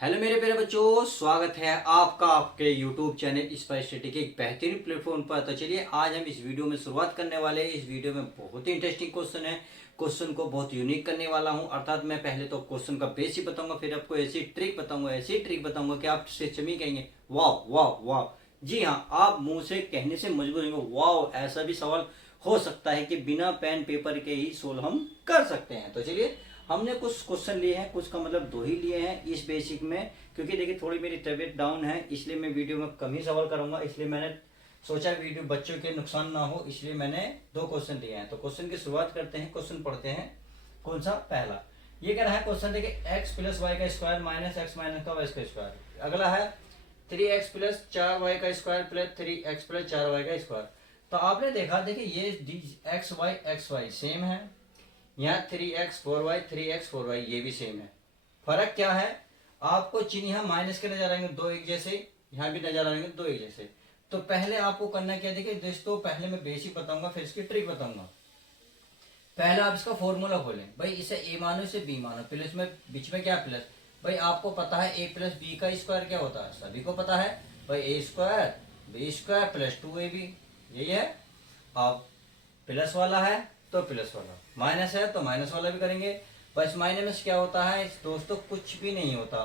Hello मेरे प्यारे बच्चों, स्वागत है आपका आपके YouTube चैनल स्पाइस स्टडी के एक बेहतरीन प्लेटफॉर्म पर। तो चलिए आज हम इस वीडियो में शुरुआत करने वाले हैं। इस वीडियो में बहुत ही इंटरेस्टिंग क्वेश्चन है। क्वेश्चन को बहुत यूनिक करने वाला हूं, अर्थात मैं पहले तो क्वेश्चन का बेसिक बताऊंगा, फिर आपको ऐसी ट्रिक बताऊंगा कि आप से चमकेंगे, वाह वाह वाह। जी हाँ, आप मुंह से कहने से मजबूर होंगे, वाह ऐसा भी सवाल हो सकता है कि बिना पेन पेपर के ही सोल्व हम कर सकते हैं। तो चलिए, हमने कुछ क्वेश्चन लिए हैं, कुछ का मतलब दो ही लिए हैं इस बेसिक में, क्योंकि देखिए थोड़ी मेरी तबीयत डाउन है, इसलिए मैं वीडियो में कम ही सवाल करूंगा। इसलिए मैंने सोचा वीडियो बच्चों के नुकसान ना हो, इसलिए मैंने दो क्वेश्चन लिए हैं। तो क्वेश्चन की शुरुआत करते हैं, क्वेश्चन पढ़ते हैं। कौन सा? पहला। ये कह रहा है क्वेश्चन, देखिए एक्स प्लस वाई का स्क्वायर माइनस एक्स माइनस का वाई का स्क्वायर। अगला है 3x प्लस 4y का square plus 3x plus 4y का स्क्वायर। तो आपने देखा, देखिए ये एक्स वाई सेम है, यहाँ 3x 4y ये भी सेम है। फर्क क्या है? आपको चिन्ह यहाँ माइनस के नजर आएंगे दो एक जैसे, यहाँ भी नजर आएंगे दो एक जैसे। तो पहले आपको करना क्या, देखिए दोस्तों, पहले मैं बेसिक बताऊंगा, फिर इसकी ट्रिक बताऊंगा। पहले आप इसका फॉर्मूला खोलें, भाई इसे ए मानो इसे बी मानो, प्लस में बीच में क्या प्लस। भाई आपको पता है ए प्लस बी का स्क्वायर क्या होता है, सभी को पता है। भाई A square B square plus 2ab, यही है। अब प्लस वाला है तो प्लस वाला, माइनस है तो माइनस वाला भी करेंगे। बस माइनस क्या होता है दोस्तों, कुछ भी नहीं होता।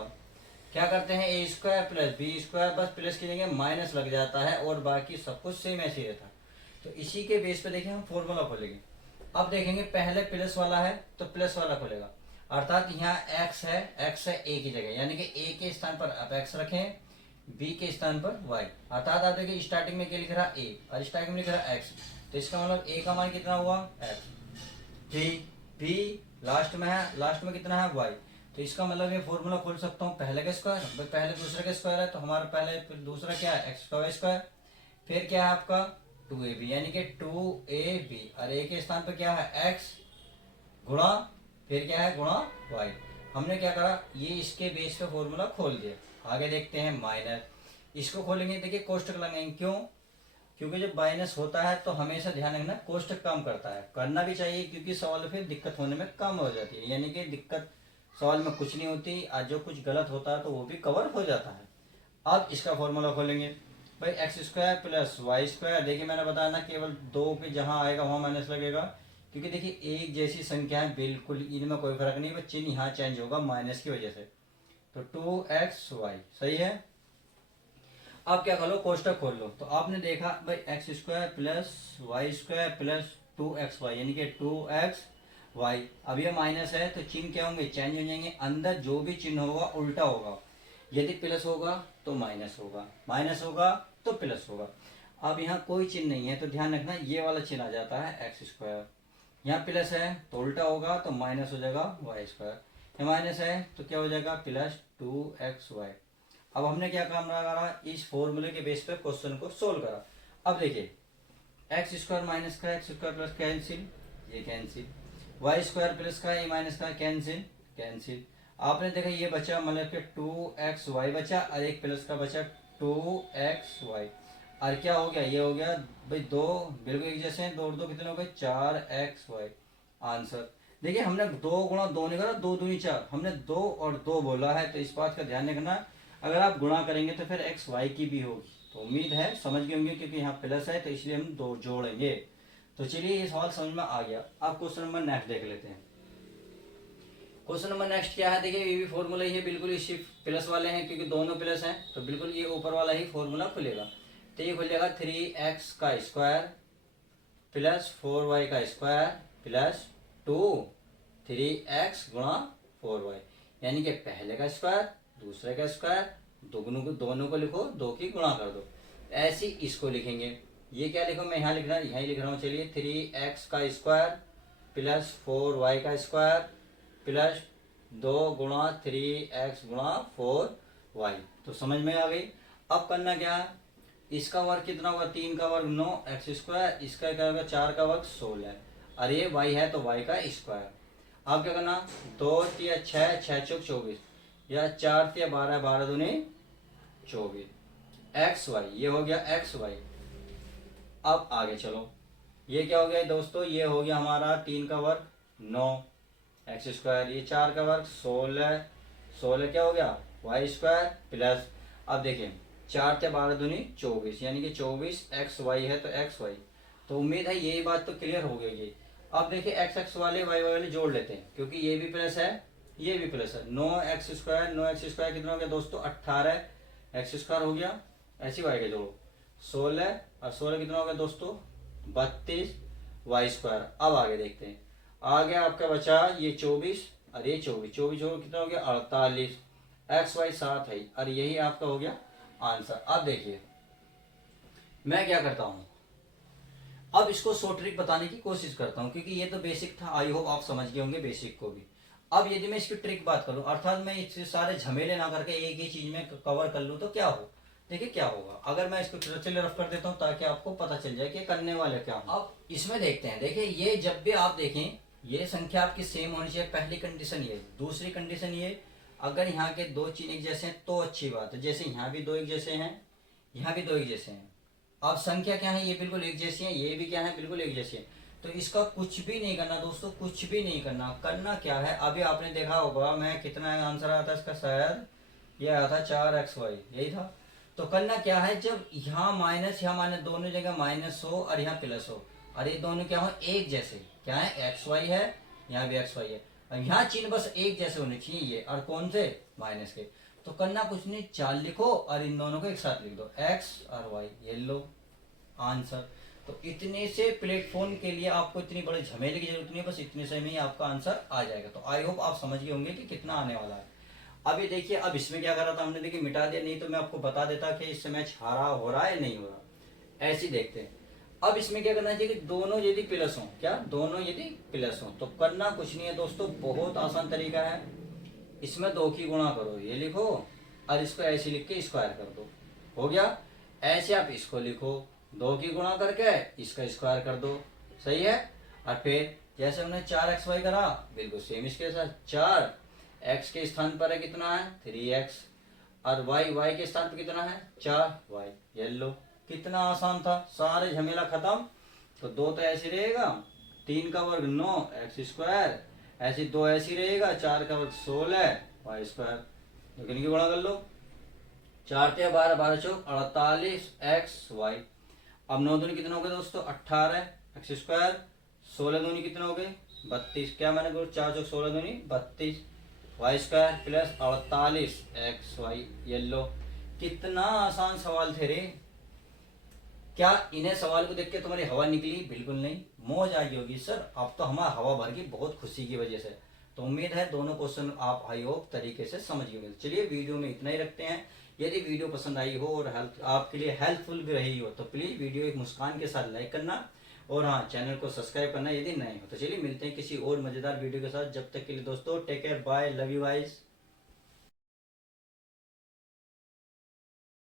क्या करते हैं, ए स्क्वायर प्लस बी स्क्वायर, बस प्लस की जगह माइनस लग जाता है और बाकी सब कुछ सेम ऐसे ही रहता है। तो इसी के बेस पे देखिए हम फॉर्मूला खोलेंगे। अब देखेंगे, पहले प्लस वाला है तो प्लस वाला खोलेगा, अर्थात यहाँ एक्स है, एक्स है ए की जगह, यानी कि ए के स्थान पर आप एक्स रखें, बी के स्थान पर वाई। अर्थात आप देखिए स्टार्टिंग में क्या लिख रहा है ए और स्टार्टिंग में लिख रहा है एक्स, तो इसका मतलब ए का मान कितना हुआ एक्स, बी लास्ट में है, लास्ट में कितना है वाई। तो इसका मतलब ये फॉर्मूला खोल सकता हूँ, पहले का स्क्वायर पहले दूसरे का स्क्वायर है, तो हमारा पहले फिर दूसरा क्या है एक्स का स्क्वायर, फिर क्या है आपका 2ab, यानी कि 2ab, और ए के स्थान पर क्या है एक्स गुणा, फिर क्या है गुणा वाई। हमने क्या करा, ये इसके बेस पे फॉर्मूला खोल दिया। आगे देखते हैं माइनस, इसको खोलेंगे, देखिए कोष्टक लगाएंगे, क्यों? क्योंकि जब माइनस होता है तो हमेशा ध्यान रखना कोष्टक काम करता है, करना भी चाहिए, क्योंकि सवाल फिर दिक्कत होने में कम हो जाती है, यानी कि दिक्कत सवाल में कुछ नहीं होती, आज जो कुछ गलत होता है तो वो भी कवर हो जाता है। अब इसका फॉर्मूला खोलेंगे, भाई x square plus y square, देखिए मैंने बताया ना, केवल दो पे जहां आएगा वहां माइनस लगेगा, क्योंकि देखिए एक जैसी संख्या है बिल्कुल, इनमें कोई फर्क नहीं, बस चिन्ह यहाँ चेंज होगा माइनस की वजह से। तो 2xy सही है। अब क्या कर लो, कोष्टक खोल लो, तो आपने देखा भाई x square plus y square plus 2xy, यानी कि 2xy। अब ये माइनस है तो चिन्ह क्या होंगे, चेंज हो जाएंगे, अंदर जो भी चिन्ह होगा उल्टा होगा, यदि प्लस होगा तो माइनस होगा, माइनस होगा तो प्लस होगा। अब यहाँ कोई चिन्ह नहीं है तो ध्यान रखना ये वाला चिन्ह आ जाता है एक्स स्क्वायर, यहाँ प्लस है तो उल्टा होगा तो माइनस हो जाएगा वाई स्क्वायर, यहाँ माइनस है तो क्या हो जाएगा प्लस 2xy। अब हमने क्या काम करा, इस फॉर्मूले के बेस पे क्वेश्चन को सोल्व करा। अब देखिए एक्स स्क्वायर माइनस का एक्स स्क्वायर प्लस कैंसिल, ये कैंसिल, वाई स्क्वायर प्लस का ये माइनस का कैंसिल कैंसिल। आपने देखा ये बचा, मतलब कि 2xy बचा और एक प्लस का बचा 2xy, और क्या हो गया, ये हो गया भाई दो बिल्कुल एक जैसे हैं, दो और दो कितने हो गए 4xy। आंसर देखिए, हमने दो गुणा दो नहीं करा, दो दूनी चार, हमने दो और दो बोला है, तो इस बात का ध्यान रखना, अगर आप गुणा करेंगे तो फिर एक्स वाई की भी होगी। तो उम्मीद है समझ गए होंगे, क्योंकि यहाँ प्लस है तो इसलिए हम दो जोड़ेंगे। तो चलिए ये सवाल समझ में आ गया। अब क्वेश्चन नंबर नेक्स्ट देख लेते हैं। क्वेश्चन नंबर नेक्स्ट क्या है, देखिए ये भी फॉर्मूला ही है, बिल्कुल इसी प्लस वाले हैं, क्योंकि दोनों प्लस हैं तो बिल्कुल ये ऊपर वाला ही फॉर्मूला खुलेगा। तो ये खुलेगा 3x का स्क्वायर प्लस 4y का स्क्वायर प्लस 3x गुणा 4y, यानी कि पहले का स्क्वायर दूसरे का स्क्वायर, दोनों को लिखो, दो की गुणा कर दो, ऐसे इसको लिखेंगे। ये क्या लिखो, मैं यहाँ लिख रहा हूँ, यहीं लिख रहा हूँ, चलिए 3x का स्क्वायर प्लस 4y का स्क्वायर प्लस 2 गुणा 3x गुणा 4y। तो समझ में आ गई। अब करना क्या है, इसका वर्ग कितना होगा, 3 का वर्ग 9 एक्स स्क्वायर, इसका क्या होगा 4 का वर्ग 16, और ये y है तो y का स्क्वायर। अब क्या करना, 2 तिया 6, 6 चौक 24, या 4 तिया 12, 12 दूनी 24, एक्स वाई, ये हो गया एक्स वाई। अब आगे चलो, ये क्या हो गया दोस्तों, ये हो गया हमारा 3 का वर्ग 9 एक्स स्क्वायर, ये 4 का वर्ग 16, 16 क्या हो गया वाई स्क्वायर प्लस, अब देखिए 4 × 12 दूनी 24, यानी कि 24 एक्स वाई है तो एक्स वाई। तो उम्मीद है ये बात तो क्लियर हो गई। अब देखिए एक्स एक्स वाले वाई वाले जोड़ लेते हैं, क्योंकि ये भी प्लस है ये भी प्लस है। 9 एक्स स्क्वायर कितना हो गया दोस्तों 18 एक्स स्क्वायर हो गया, ऐसी वाई का जोड़ो 16, और 16 कितना हो गया दोस्तों 32 वाई स्क्वायर। अब आगे देखते हैं, आगे आपका बचा ये 24 और ये 24 जोड़ो कितना हो गया 48, एक्स वाई 7 है, और यही आपका हो गया आंसर। अब देखिए मैं क्या करता हूं, अब इसको शॉर्ट ट्रिक बताने की कोशिश करता हूं, क्योंकि ये तो बेसिक था, आई होप आप समझ गए होंगे बेसिक को भी। अब यदि मैं इसकी ट्रिक बात करूं, अर्थात मैं इससे सारे झमेले ना करके एक ही चीज में कवर कर लूं तो क्या हो, देखिए क्या होगा। अगर मैं इसको चलिए रफ कर देता हूं ताकि आपको पता चल जाए कि करने वाले क्या हो। अब इसमें देखते हैं, देखिए ये जब भी आप देखें ये संख्या आपकी सेम होनी चाहिए, पहली कंडीशन ये। दूसरी कंडीशन ये, अगर यहाँ के दो चिन्ह एक जैसे हैं तो अच्छी बात है, जैसे यहाँ भी दो एक जैसे हैं, यहाँ भी दो एक जैसे हैं। अब संख्या क्या है, ये बिल्कुल एक जैसी है, ये भी क्या है बिल्कुल एक जैसी है। तो इसका कुछ भी नहीं करना दोस्तों, कुछ भी नहीं करना। करना क्या है, अभी आपने देखा होगा मैं कितना आंसर आया था इसका, शायद ये आया था 4xy, यही था। तो करना क्या है, जब यहाँ माइनस दोनों जगह माइनस हो और यहाँ प्लस हो, और ये दोनों क्या हो एक जैसे, क्या है एक्स वाई है, यहाँ भी एक्स वाई है, और यहाँ चिन्ह बस एक जैसे होने चाहिए ये, और कौन से माइनस के। तो करना कुछ नहीं, 4 लिखो और इन दोनों को एक साथ लिख दो, एक्स और वाई, ये लो आंसर। तो इतने से प्लेटफॉर्म के लिए आपको इतनी बड़े झमेले की जरूरत नहीं है, बस इतने से में ही आपका आंसर आ जाएगा। तो आई होप आप समझ गए होंगे कि कितना आने वाला है। अब ये देखिए, अब इसमें क्या कर रहा था हमने, देखिए मिटा दिया, नहीं तो मैं आपको बता देता कि इससे मैच हारा हो रहा है नहीं हो रहा। ऐसे ही देखते हैं। अब इसमें क्या करना चाहिए कि दोनों यदि प्लस हो, क्या दोनों यदि प्लस हो, तो करना कुछ नहीं है दोस्तों, बहुत आसान तरीका है। इसमें 2 की गुणा करो, ये लिखो, और इसको ऐसे लिख के स्क्वायर कर दो, हो गया। ऐसे आप इसको लिखो, 2 की गुणा करके इसका स्क्वायर कर दो, सही है। और फिर जैसे हमने 4xy करा, बिल्कुल सेम इसके साथ 4 x के स्थान पर है कितना है 3x, और y के स्थान पर कितना है 4y, ये लो कितना आसान था, सारे झमेला खत्म। तो 2 तो ऐसे रहेगा, 3 का वर्ग 9 एक्स स्क्वायर, ऐसे 2 ऐसी रहेगा, 4 का वर्ग 16 वाई स्क्वायर, लेकिन इनकी गुणा कर लो, 4 × 12 12 चौक 48 एक्स वाई। अब 9 दूनी कितना हो गया दोस्तों 18 एक्स स्क्वायर, 16 दूनी कितना हो गए 32, क्या मैंने बोला 4 चौक 16 दूनी 32 y square plus 48 x y, ये लो कितना आसान सवाल थे रे। क्या इन्हें सवाल को देख के तुम्हारी हवा निकली, बिल्कुल नहीं, मौज आई होगी सर, अब तो हमारा हवा भर गई बहुत खुशी की वजह से। तो उम्मीद है दोनों क्वेश्चन आप आई होप तरीके से समझ गए। चलिए वीडियो में इतना ही रखते हैं। यदि वीडियो पसंद आई हो और आपके लिए हेल्पफुल भी रही हो तो प्लीज वीडियो एक मुस्कान के साथ लाइक करना, और हाँ चैनल को सब्सक्राइब करना यदि नए हो। तो चलिए मिलते हैं किसी और मजेदार वीडियो के साथ, जब तक के लिए दोस्तों take care, bye, love you guys.